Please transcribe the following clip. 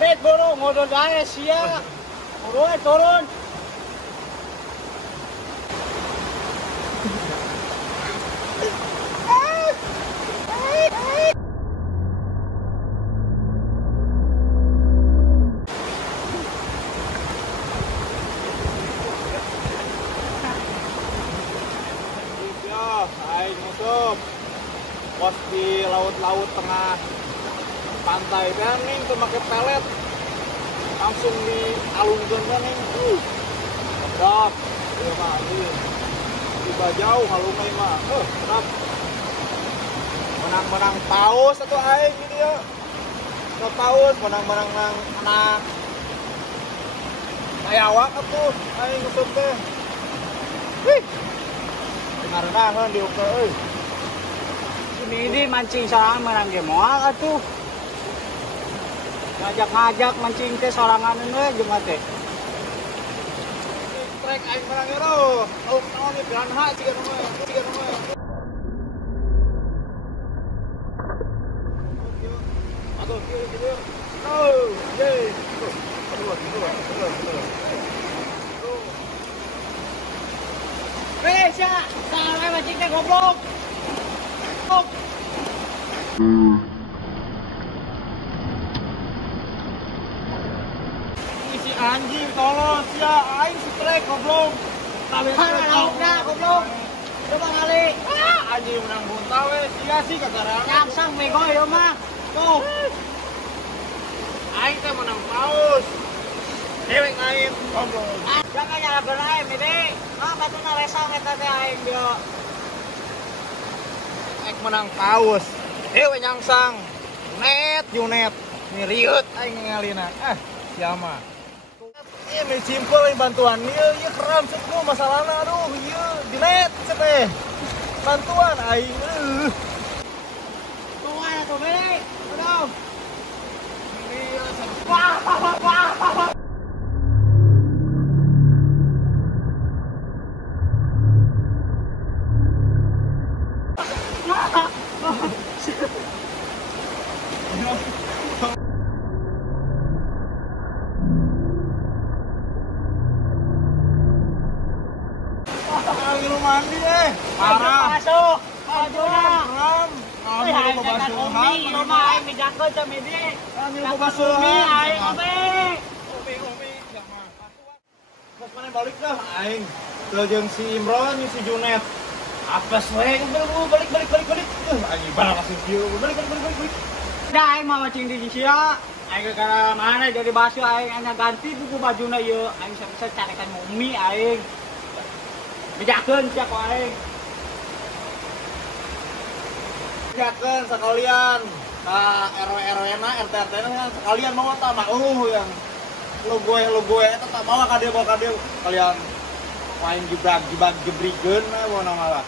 Bet boro modal aja sia. Turun. Aing musuh pos di laut tengah pantai kan nih tuh pakai pelet langsung dialungkan kan nih sedap iya mah ini tiba jauh halungnya mah sedap menang paus atau aing gitu ya ke paus menang anak ayawak atuh aing ngusuk teh wih dengar diukur euy Ini mancing sorangan menang ge moal atuh. Ngajak mancing teh sorangan we jeung teh. Trek aing menang ge ro. Oh, naon ieu piranha ciga nama. Aduh, kieu. Oh, ye. Aduh. Weh, sia, salah mancing teh goblok. Si anjing tolong sia aing strike goblok. Laukna goblok. Coba kali. Anjing menang bunta we sia sih kagarangan. Nyangsang bego ieu mah. Tuh. Aing teh menang paus. Dewek aing goblok. Jangan nyalakeun aing, Mede. Batuna resang eta teh aing dia. Aing menang paus. Dewek nyangsang. Net Ini riut aing ngalina. Sia mah. Ieu mah simpel bantuan ieu keram ceuk masalahna aduh ieu dinet teh. Bantuan aing Tuh atuh, Mede. Aduh. Wah. Lu mandi parah. Masuk. Majuna. Ram. Aing kan umi, rumah aing dijakeun teh Mede. Lu basuh. Umi aing obe. Umi mah. Terus mana balik dah aing. Teu jeung si Imron si Junet. Apes we balik. Anjing barang langsung kieu. Balik. Da aing mah mancing di sia. Aing ke mana jadi basuh aing anya ganti buku bajuna ieu. Aing bisa carekan umi aing. Dijakeun sia ku aing. Dijakeun sekalian. Ka RW-na, RT-na kan sekalian mau ta mah yang lu gue eta tak bawa ka dieu kalian main jebrikeun we malah.